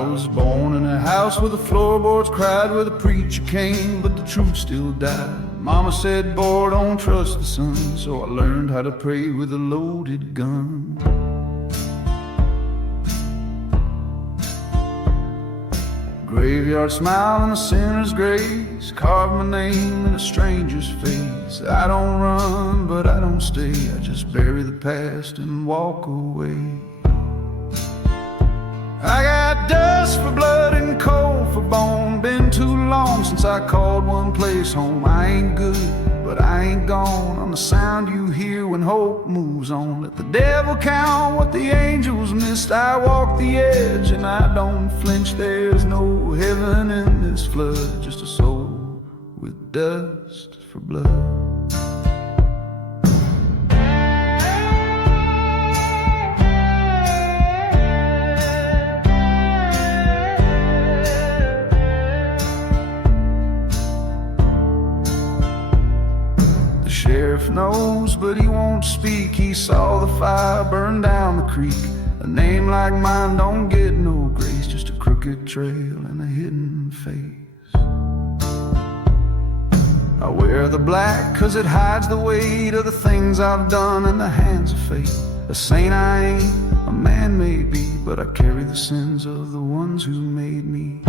was born in a house where the floorboards cried, where the preacher came, but the truth still died. Mama said, boy, don't trust the sun, so I learned how to pray with a loaded gun. Graveyard smile and a sinner's grace, carve my name in a stranger's face. I don't run, but I don't stay, I just bury the past and walk away. I got dust for blood and coal for bone. Been too long since I called one place home. I ain't good, but I ain't gone. I'm the sound you hear when hope moves on. Let the devil count what the angels missed. I walk the edge and I don't flinch. There's no heaven in this flood, just a soul with dust for blood. Sheriff knows, but he won't speak. He saw the fire burn down the creek. A name like mine don't get no grace, just a crooked trail and a hidden face. I wear the black 'cause it hides the weight of the things I've done in the hands of fate. A saint I ain't, a man maybe, but I carry the sins of the ones who made me.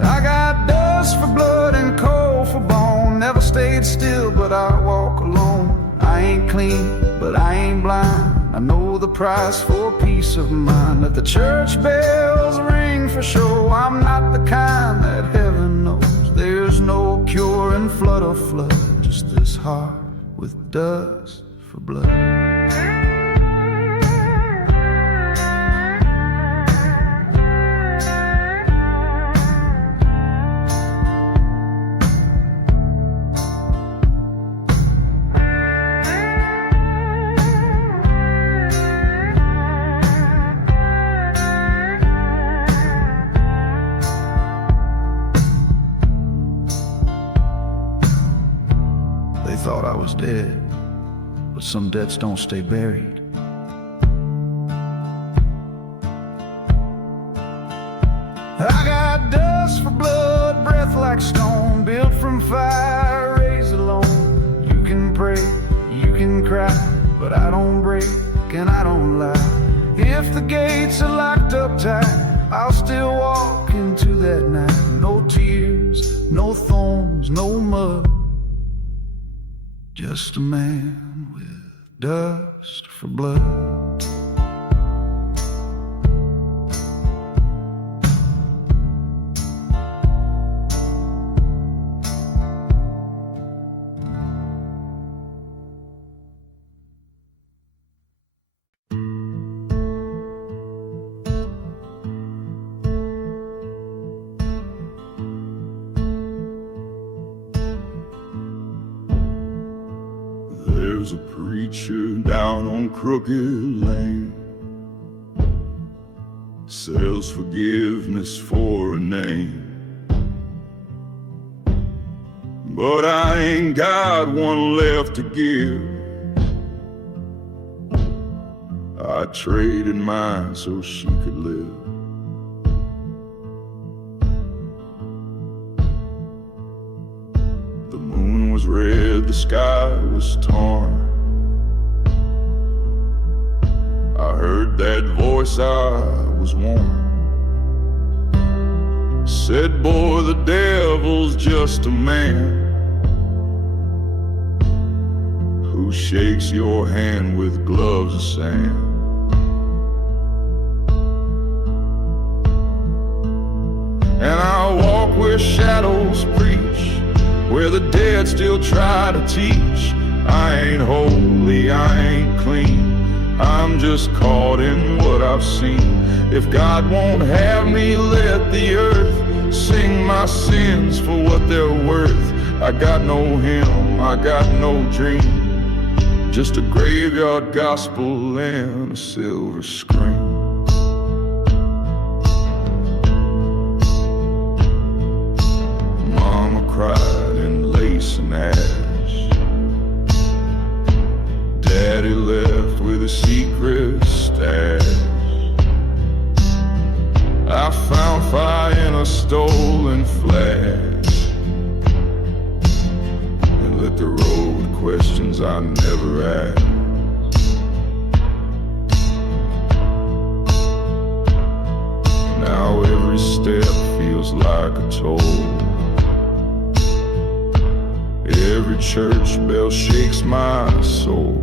I got dust for blood and coal for bone. Never stayed still, but I walk alone. I ain't clean, but I ain't blind. I know the price for peace of mind. Let the church bells ring for show. I'm not the kind that heaven knows. There's no cure in flood or flood, just this heart with dust for blood. They thought I was dead, but some debts don't stay buried. I got dust for blood, breath like stone, built from fire, raised alone. You can pray, you can cry, but I don't break and I don't lie. If the gates are locked up tight, I'll still walk into that night. No tears, no thorns, no mud, just a man with dust for blood. There's a preacher down on Crooked Lane, sells forgiveness for a name. But I ain't got one left to give. I traded mine so she could live. The moon was red, the sky was torn. I heard that voice, I was warned. Said, boy, the devil's just a man who shakes your hand with gloves of sand. And I walk where shadows preach, where the dead still try to teach. I ain't holy, I ain't clean, I'm just caught in what I've seen. If God won't have me, let the earth sing my sins for what they're worth. I got no hymn, I got no dream, just a graveyard gospel and a silver screen. Mama cried in lace and ash, Daddy left with a secret stash. flag and let the road questions I never asked. Now every step feels like a toll. Every church bell shakes my soul.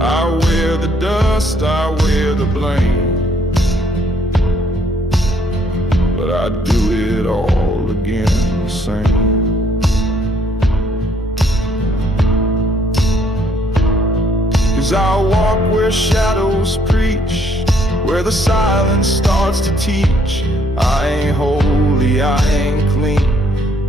I wear the dust, I wear the blame, but I do it all again the same. 'Cause I walk where shadows preach, where the silence starts to teach. I ain't holy, I ain't clean,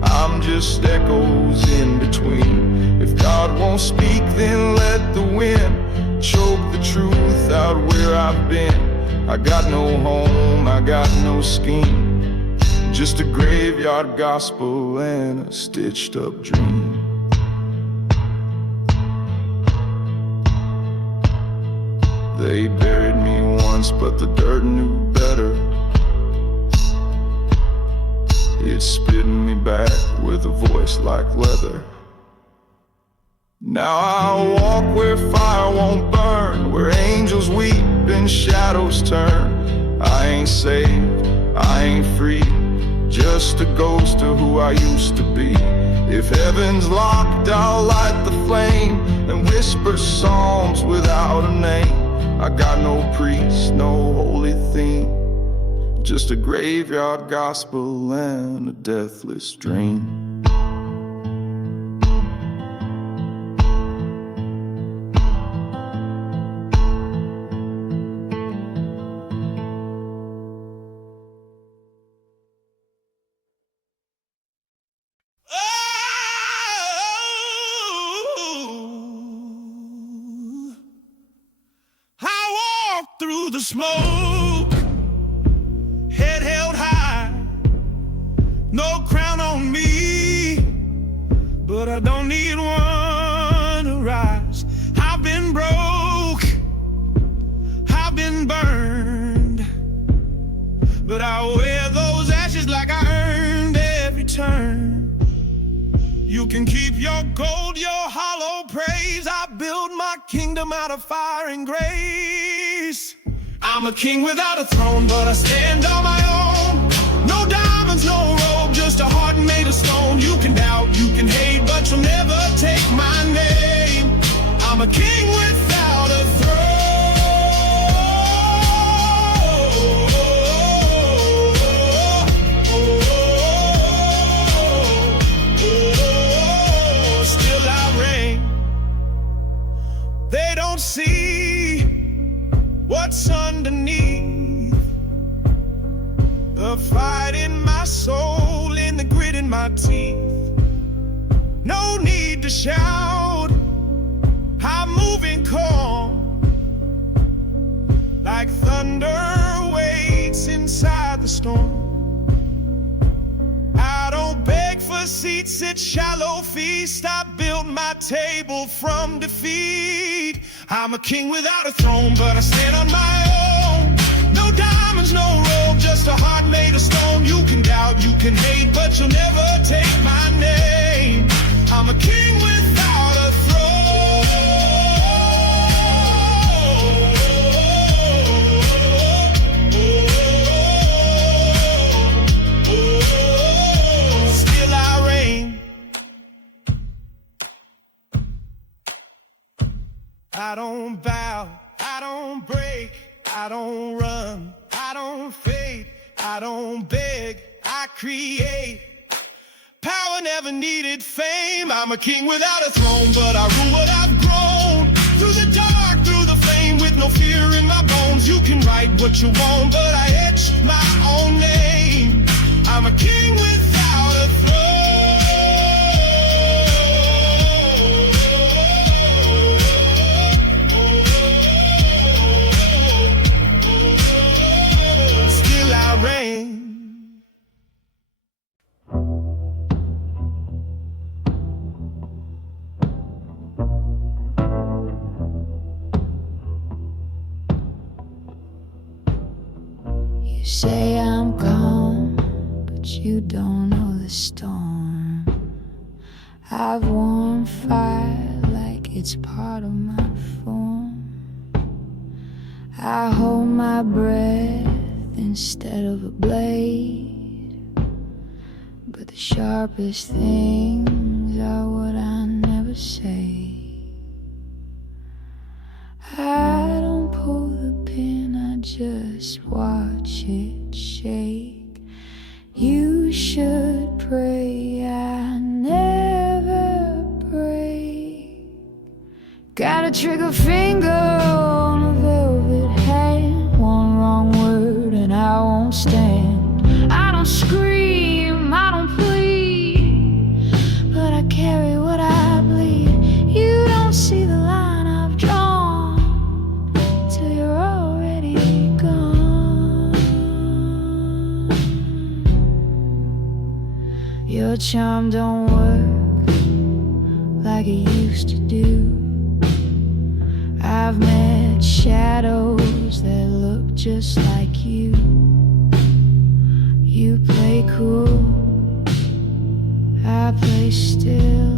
I'm just echoes in between. If God won't speak, then let the wind choke the truth out where I've been. I got no home, I got no scheme, just a graveyard gospel and a stitched up dream. They buried me once, but the dirt knew better. It's spitting me back with a voice like leather. Now I walk where fire won't burn, where angels weep and shadows turn. I ain't saved, I ain't free, just a ghost of who I used to be. If heaven's locked, I'll light the flame and whisper psalms without a name. I got no priest, no holy theme, just a graveyard gospel and a deathless dream. Through the smoke, head held high, no crown on me, but I don't need one to rise. I've been broke, I've been burned, but I wear those ashes like I earned every turn. You can keep your gold, your hollow praise. I build my kingdom out of fire and grace. I'm a king without a throne, but I stand on my own. No diamonds, no robe, just a heart made of stone. You can doubt, you can hate, but you'll never take my name. I'm a king without a throne. Still I reign. They don't see what's underneath, the fight in my soul, in the grit in my teeth. No need to shout, I'm moving calm, like thunder waits inside the storm. I don't beg for seats at shallow feast, I built my table from defeat. I'm a king without a throne, but I stand on my own. No diamonds, no robe, just a heart made of stone. You can doubt, you can hate, but you'll never take my name. I'm a king without a throne. Still I reign. I don't bow, I don't break, I don't run, I don't fade, I don't beg, I create. Power never needed fame. I'm a king without a throne, but I rule what I've grown. Through the dark, through the flame, with no fear in my bones. You can write what you want, but I etched my own name. I'm a king without a throne. Rain. You say I'm calm, but you don't know the storm. I've worn fire like it's part of my form. I hold my breath instead of a blade, but the sharpest things are what I never say. I don't pull the pin, I just watch it shake. You should pray I never break. Got a trigger finger on a velvet hand. One wrong word and I won't stand. I don't scream, I don't plead, but I carry what I bleed. You don't see the line I've drawn till you're already gone. Your charm don't work like it used to do. I've met shadows that look just like you. You play cool, I play still,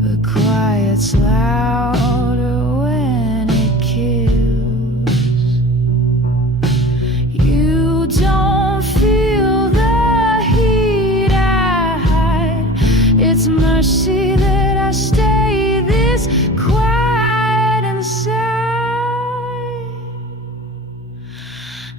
but quiet's louder when it kills. You don't feel the heat I hide. It's mercy that I stay this quiet inside.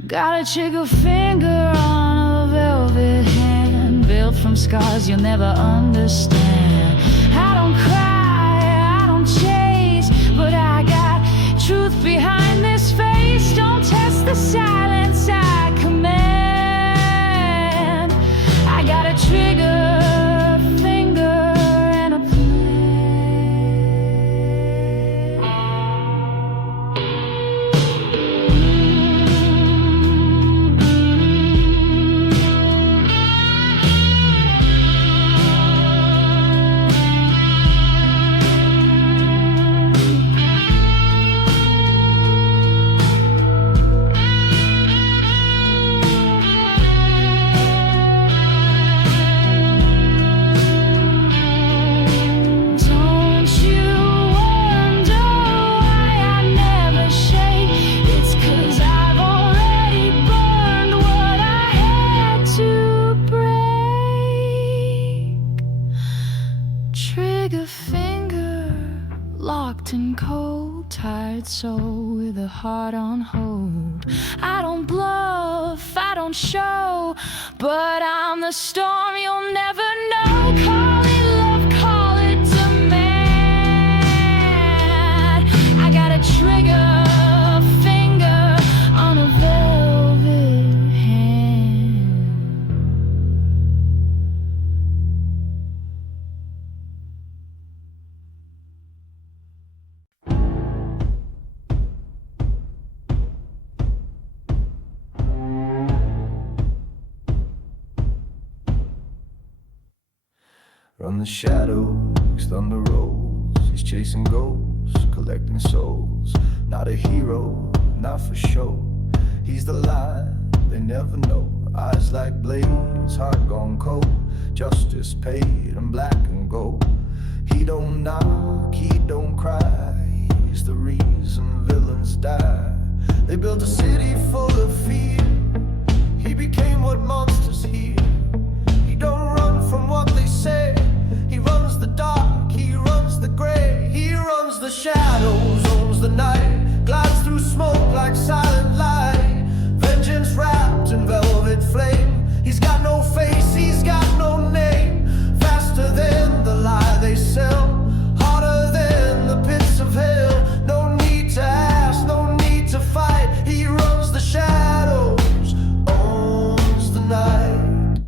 Got a trigger finger on a velvet hand, built from scars you'll never understand. I don't cry, I don't chase, but I got truth behind this face. Don't test the silence I command. I got a trigger finger and a plan. Trigger finger, locked in cold, tired soul with a heart on hold. I don't bluff, I don't show, but I'm the storm you'll never know. Call it love, call it demand. I got a trigger finger on a velvet hand. Run the shadows, thunder rolls. He's chasing ghosts, collecting souls. Not a hero, not for show. He's the line they never know. Eyes like blades, heart gone cold. Justice paid and black and gold. He don't knock, he don't cry. He's the reason villains die. They built a city full of fear. He became what monsters hear. He don't run from what they say. He runs the dark, he runs the gray. He runs the shadows, owns the night. Glides through smoke like silent light. Vengeance wrapped in velvet flame. He's got no face, he's got no name. Faster than the lie they sell. Harder than the pits of hell. No need to ask, no need to fight. He runs the shadows, owns the night.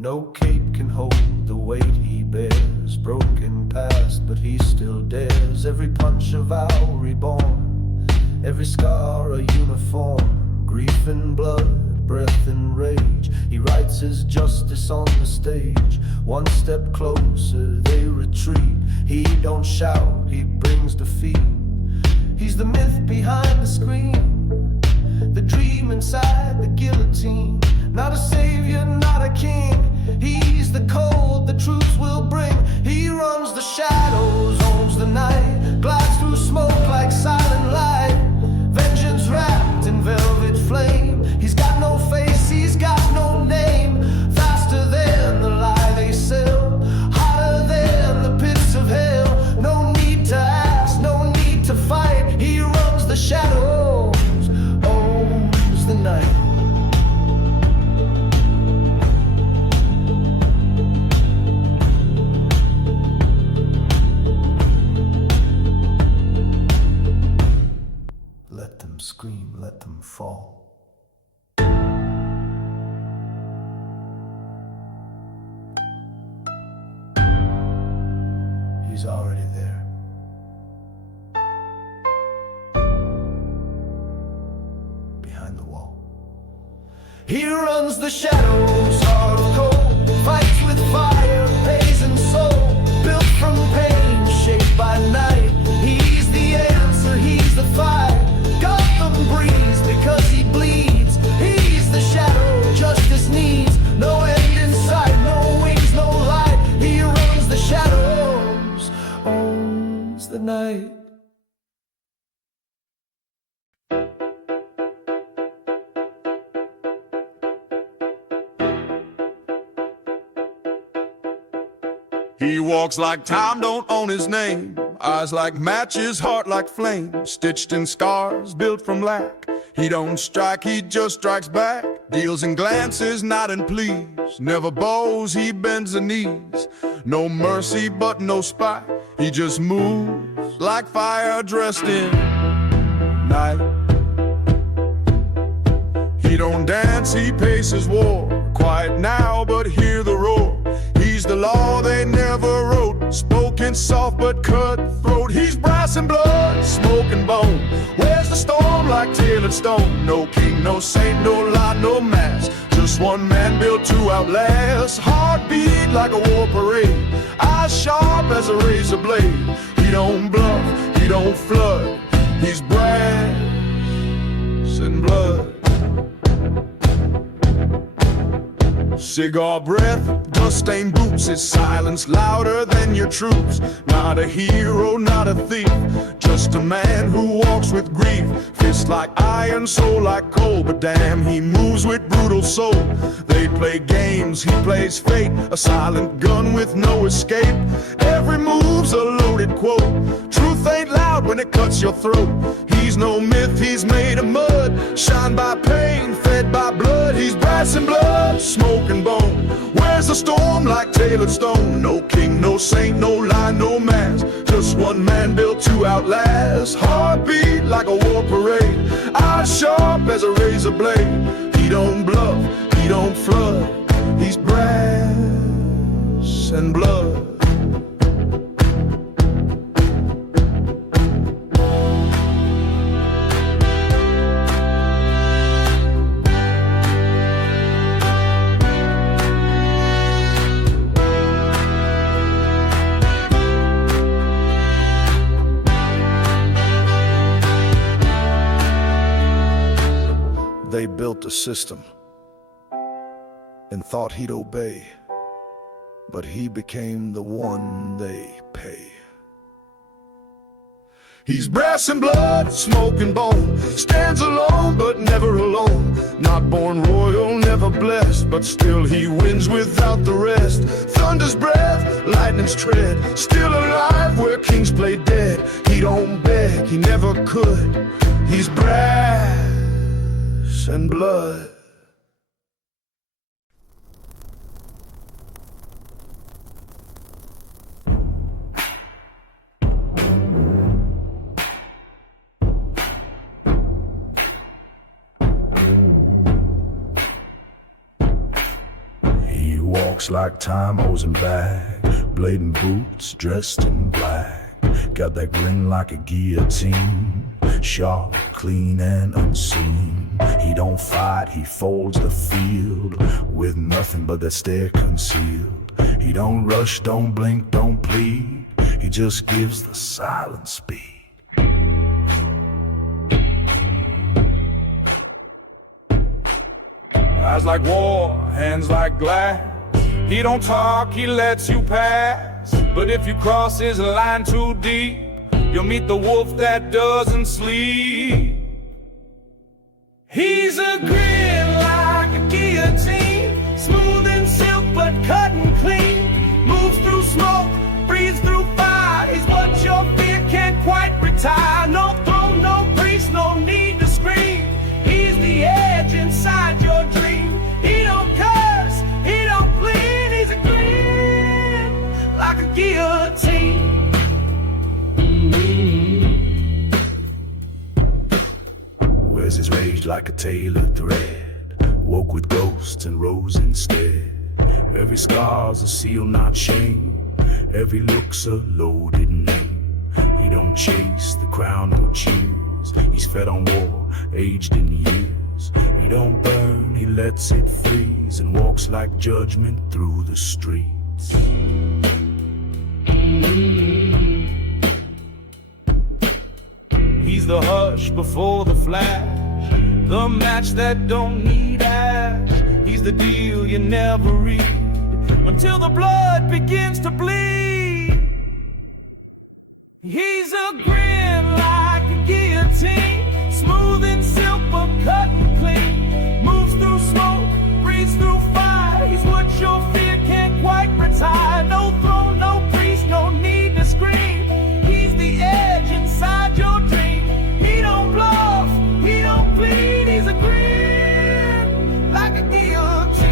No cape can hold the weight he bears. Broken past, but he still dares. Every punch a vow reborn. Every scar a uniform. Grief and blood, breath and rage. He writes his justice on the stage. One step closer, they retreat. He don't shout, he brings defeat. He's the myth behind the screen, the dream inside the guillotine. Not a savior, not a king. He's the cold the truth will bring. He runs the shadows, owns the night, glides through smoke like silent light. Vengeance wrapped in velvet flame. He's got no face, he's got no name. Faster than the lie they sell, hotter than the pits of hell. No need to ask, no need to fight. He runs the shadows, owns the night. Let them scream, let them fall. He's already there. Behind the wall. He runs the shadows, hard or cold, fights with fire, pays and soul, built from pain, shaped by night. He's the answer, he's the fight. Gotham breathes because he bleeds. He's the shadow justice needs. No end in sight, no wings, no light. He runs the shadows, owns the night. He walks like time don't own his name. Eyes like matches, heart like flame. Stitched in scars, built from lack. He don't strike, he just strikes back. Deals in glances, not in pleas. Never bows, he bends the knees. No mercy, but no spite. He just moves like fire dressed in night. He don't dance, he paces war. Quiet now, but hear the roar. He's the law they never wrote. Spoken soft but cutthroat. He's brass and blood, smoke and bone. Where's the storm like tailored stone? No king, no saint, no lie, no mask. Just one man built to outlast. Heartbeat like a war parade. Eyes sharp as a razor blade. He don't bluff, he don't flood. He's brass and blood. Cigar breath, dust-stained boots. His silence louder than your troops. Not a hero, not a thief, just a man who walks with grief. Fist like iron, soul like coal. But damn, he moves with brutal soul. They play games, he plays fate. A silent gun with no escape. Every move's a loaded quote. Truth ain't loud when it cuts your throat. He's no myth, he's made of mud. Shined by pain, fed by blood. He's brass and blood, smoke and bone. Where's the storm like tailored stone? No king, no saint, no lie, no mask. Just one man built to outlast. Heartbeat like a war parade. Eyes sharp as a razor blade. He don't bluff, he don't flood. He's brass and blood. They built a system and thought he'd obey, but he became the one they pay. He's brass and blood, smoke and bone. Stands alone, but never alone. Not born royal, never blessed, but still he wins without the rest. Thunder's breath, lightning's tread. Still alive where kings play dead. He don't beg, he never could. He's brass and blood. He walks like time owes him back. Blade and boots, dressed in black. Got that grin like a guillotine. Sharp, clean, and unseen. He don't fight, he folds the field with nothing but that stare concealed. He don't rush, don't blink, don't plead. He just gives the silent speed. Eyes like war, hands like glass. He don't talk, he lets you pass. But if you cross his line too deep, you'll meet the wolf that doesn't sleep. He's a grin like a guillotine, smooth and silk but cutting clean. Moves through smoke, breathes through fire. He's what your fear can't quite retire. No throne, no priest, no need to scream. He's the edge inside your dream. He don't curse, he don't bleed. He's a grin like a guillotine. Wears his rage like a tailored thread, woke with ghosts and rose instead. Every scar's a seal, not shame. Every look's a loaded name. He don't chase the crown or cheers. He's fed on war, aged in years. He don't burn, he lets it freeze, and walks like judgment through the streets. He's the hush before the flash, the match that don't need ash. He's the deal you never read until the blood begins to bleed. He's a grin like a guillotine, smooth and silk but cut and clean. Moves through smoke, breathes through fire. He's what your fear can't quite retire. No throne, no priest, no need to scream. He's the edge inside your dream. He don't bluff, he don't bleed. He's a grin like a guillotine.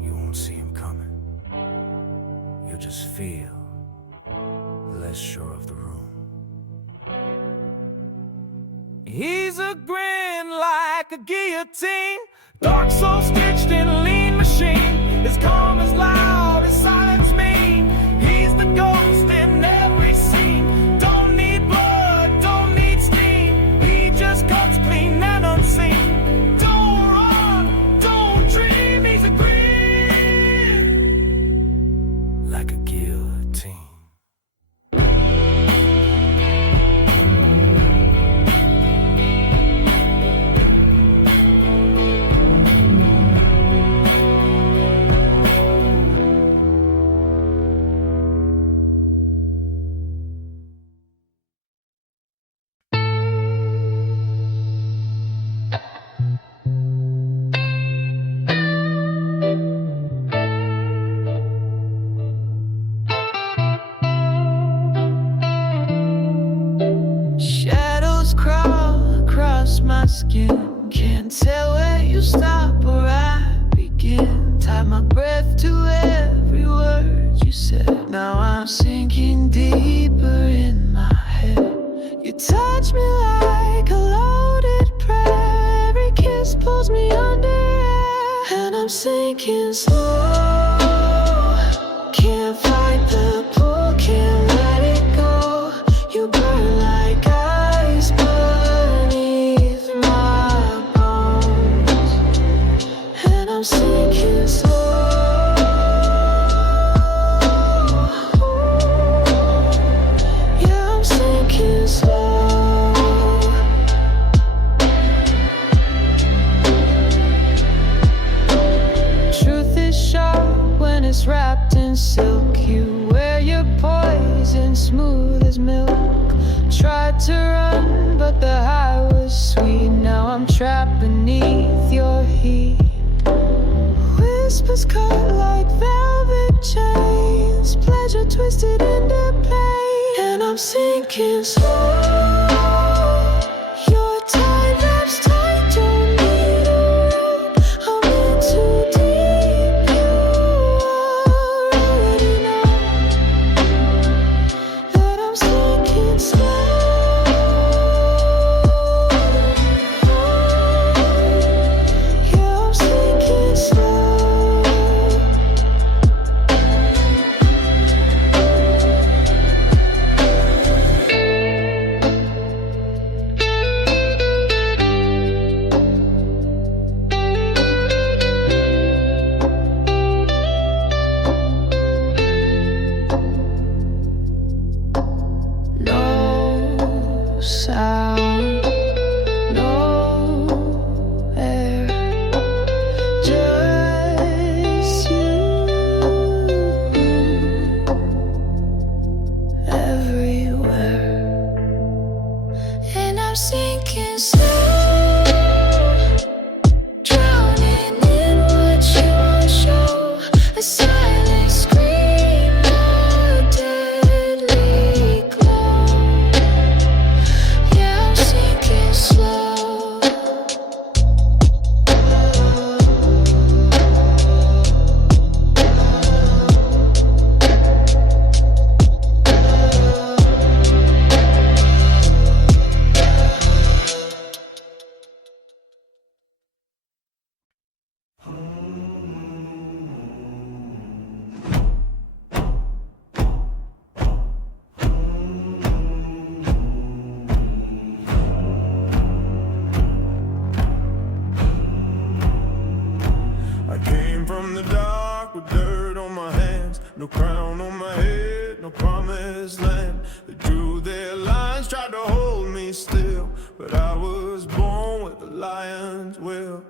You won't see him coming. You'll just feel less sure of the room. He's a grin like a guillotine, dark soul stitched in a lean machine. His calm is loud, his silence mean. He's the ghost in every scene. Don't need blood, don't need steam. He just cuts clean and unseen. Don't run, don't dream. He's a grin Like a guillotine. Shadows crawl across my skin. Can't tell where you stop or I begin. Tie my breath to every word you said. Now I'm sinking deeper in my head. You touch me like a loaded prayer. Every kiss pulls me under, and I'm sinking slow. Can't fight the pull, can't let it go. You burn like ice beneath my bones, and I'm sinking slow. Yeah, I'm sinking slow. Truth is sharp when it's wrapped in silk. You wear your poison smooth as milk. Tried to run, but the high was sweet. Now I'm trapped beneath your heat. Whispers cut like velvet chains. Pleasure twisted into pain, and I'm sinking slow. Your time wraps tight, don't need a rope. I'm in too deep, you already know that I'm sinking slow. Yeah, I'm sinking slow. no crown on my head, no promised land. They drew their lines, tried to hold me still, but I was born with a lion's will.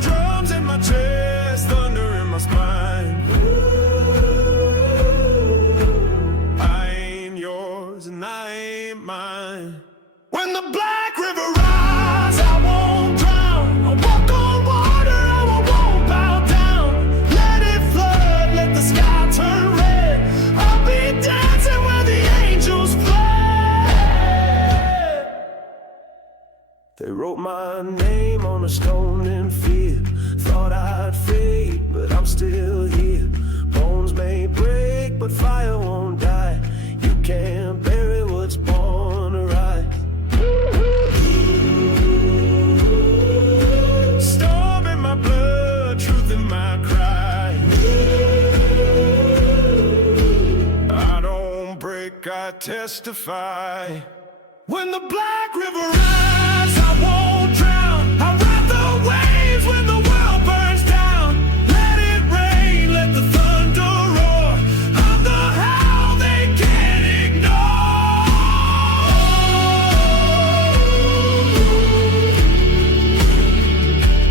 Drums in my chest, thunder in my spine. I ain't yours and I ain't mine. When the black river rises, I won't drown. I'll walk on water, I won't bow down. Let it flood, let the sky turn red. I'll be dancing where the angels fled. They wrote my name on a stone in fear. Thought I'd fade, but I'm still here. Bones may break, but fire won't die. You can't bury what's born to rise. Storm in my blood, truth in my cry. I don't break, I testify. When the black river rises, I won't drown. I ride the waves when the world burns down. Let it rain, let the thunder roar. I'm the hell they can't ignore.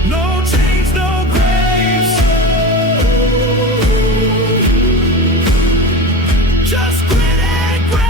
No chains, no graves, just grit and grace.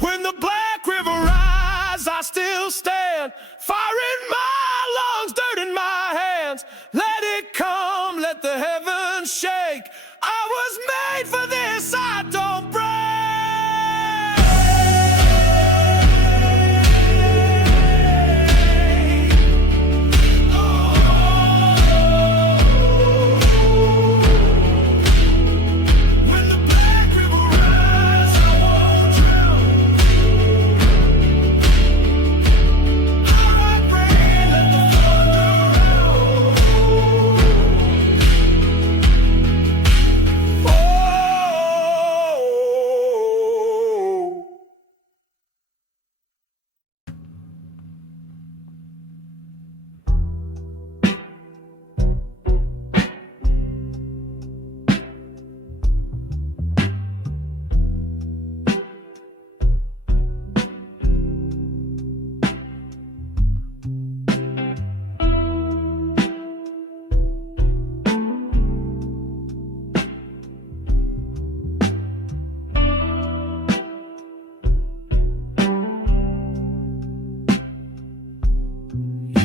When the black river rises, I still stand. Fire in my lungs, dirt in my hands. Let it come, let the heavens shake. I was made for this, I don't break. When the black river rises, I won't drown. I ride rain, let the thunder roll. Oh.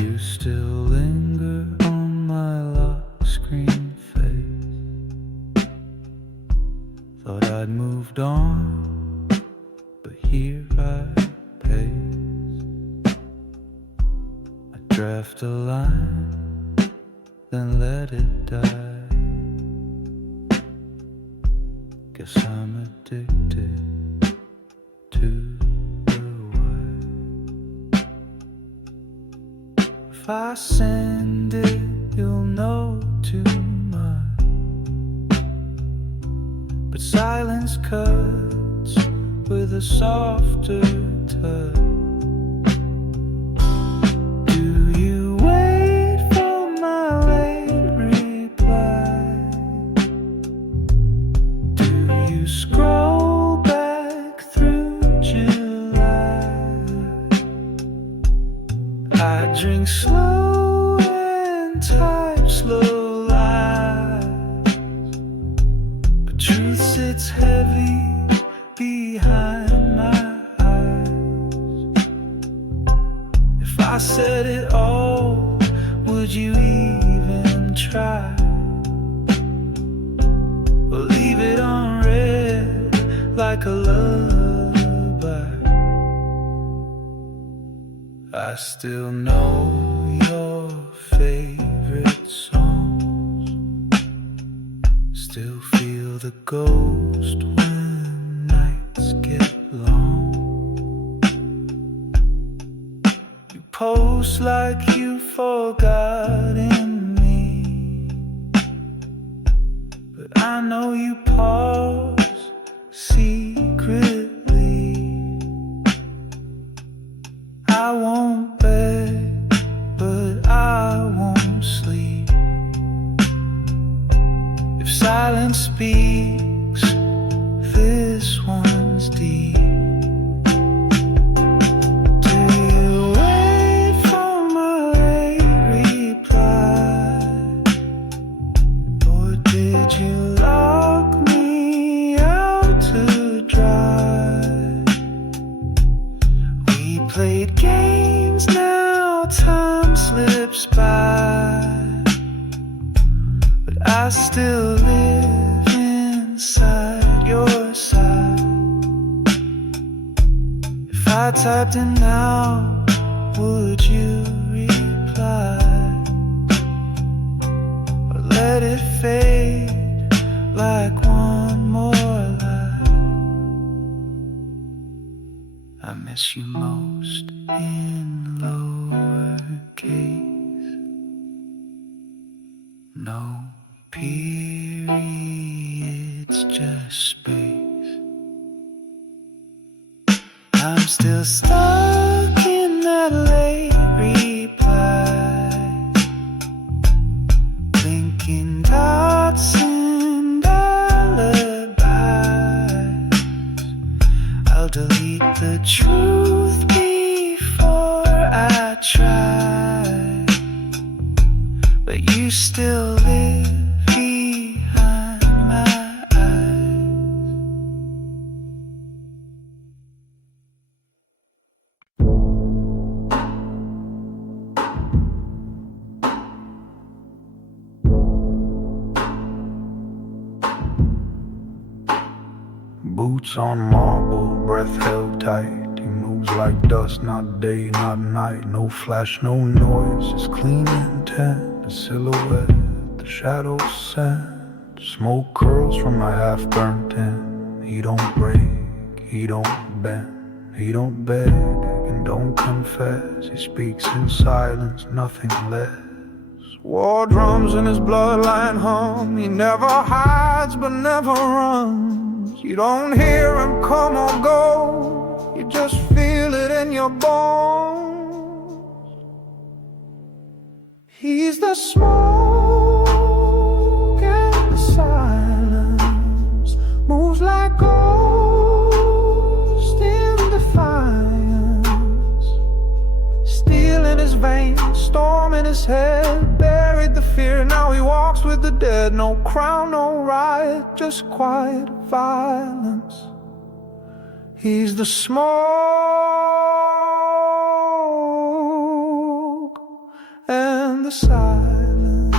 You still linger on my lock screen face. Thought I'd moved on, but here I pace. I draft a line, then let it die. Guess I'm addicted to the white. If I send it, you'll know too much. But silence cuts with a softer touch. Do you wait for my late reply? Do you scroll back through July? I drink slow and type slow lies, but truth sits heavy behind my eyes. If I said it all, would you even try? Or leave it unread like a lullaby? I still know your favorite songs, still feel the ghost when nights post like you forgotten me, but I know you pause secretly. I won't beg, but I won't sleep. If silence speaks, this one's deep. Played games, now time slips by, but I still live inside your side. If I typed in now, would you reply? Or let it fade like one more lie? I miss you most in lowercase, no periods, just space. I'm still stuck in that late reply, thinking dots and alibis. I'll delete the truth before I try, but you still live behind my eyes. Boots on marble, breath held tight. He moves like dust, not day, not night. No flash, no noise, just clean intent. The silhouette, the shadows send. Smoke curls from my half-burnt tin. He don't break, he don't bend. He don't beg and don't confess. He speaks in silence, nothing less. War drums in his bloodline hum. He never hides but never runs. You don't hear him come or go, you just feel it in your bones. He's the smoke and the silence, moves like ghost in defiance. Steel in his veins, storm in his head, buried the fear, now he walks with the dead. No crown, no riot, just quiet violence. He's the smoke and the silence.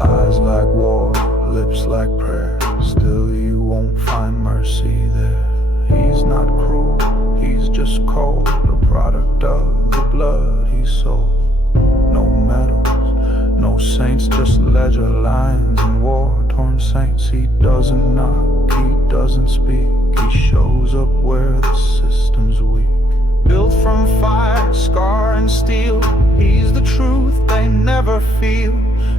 Eyes like war, lips like prayer. Still you won't find mercy there. He's not cruel, he's just cold, a product of the blood he sold. No medals, no saints, just ledger lines and war-torn saints. He doesn't knock, he doesn't speak. He shows up where the system's weak. Built from fire, scar and steel. He's the truth they never feel.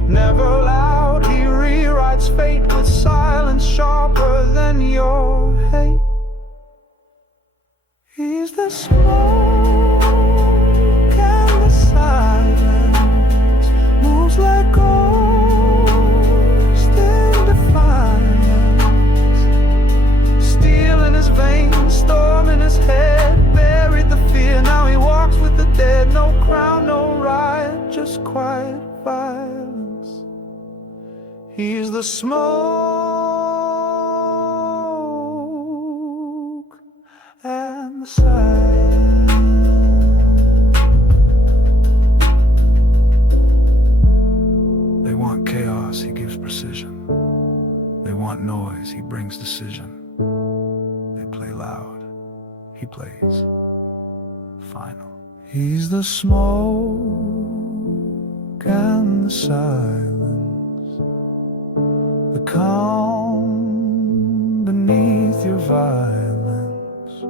Never loud, he rewrites fate with silence sharper than your hate. He's the smoke and the silence, moves like ghost in defiance. Steel in his veins, storm in his head, buried the fear, now he walks with the dead. No crown, no riot, just quiet violence. He's the smoke and the silence. They want chaos, he gives precision. They want noise, he brings decision. They play loud, he plays final. He's the smoke and the silence, the calm beneath your violence.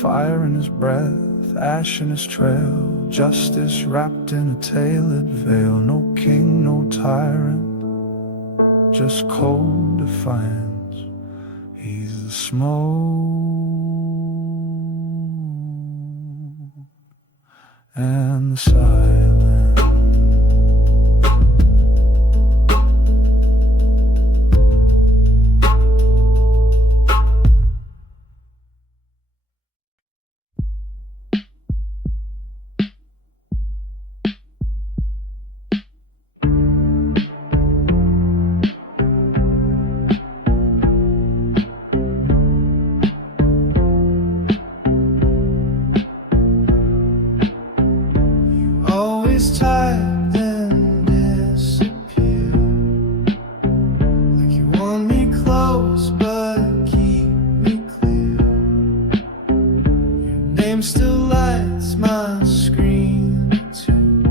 fire in his breath, ash in his trail, justice wrapped in a tailored veil. No king, no tyrant, just cold defiance. He's the smoke and the silence. Always tired and disappear, like you want me close but keep me clear. Your name still lights my screen too,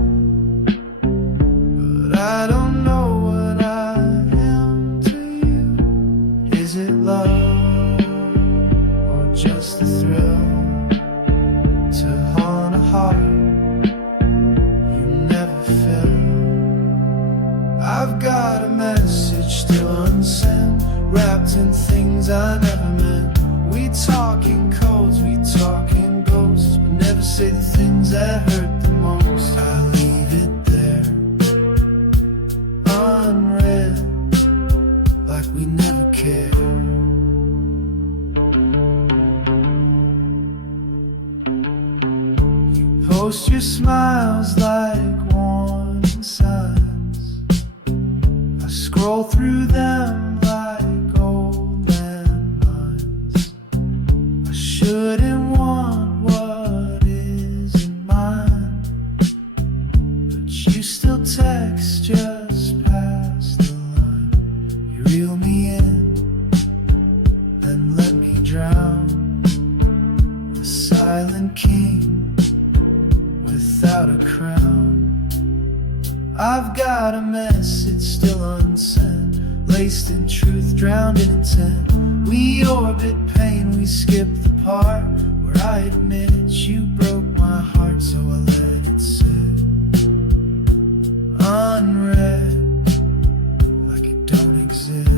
but I don't know what I am to you. Is it love or just a thrill to haunt a heart I've got a message still unsent, wrapped in things I never meant. We talk in codes, we talk in ghosts, but never say the things that hurt the most. I leave it there, unread, like we never cared. You post your smiles like warning signs, scroll through them like old landmines. I shouldn't want what isn't mine, but you still text just past the line. You reel me in, then let me drown. The silent king without a crown. I've got a message still unsent, laced in truth, drowned in intent. We orbit pain, we skip the part where I admit you broke my heart, so I let it sit, unread, like it don't exist.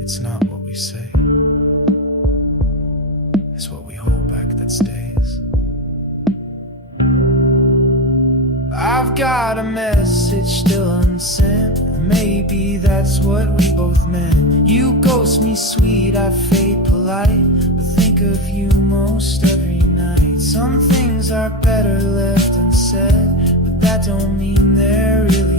It's not what we say, it's what we hold back that stays. I've got a message still unsent, maybe that's what we both meant. You ghost me sweet, I fade polite, but think of you most every night. Some things are better left unsaid, but that don't mean they're really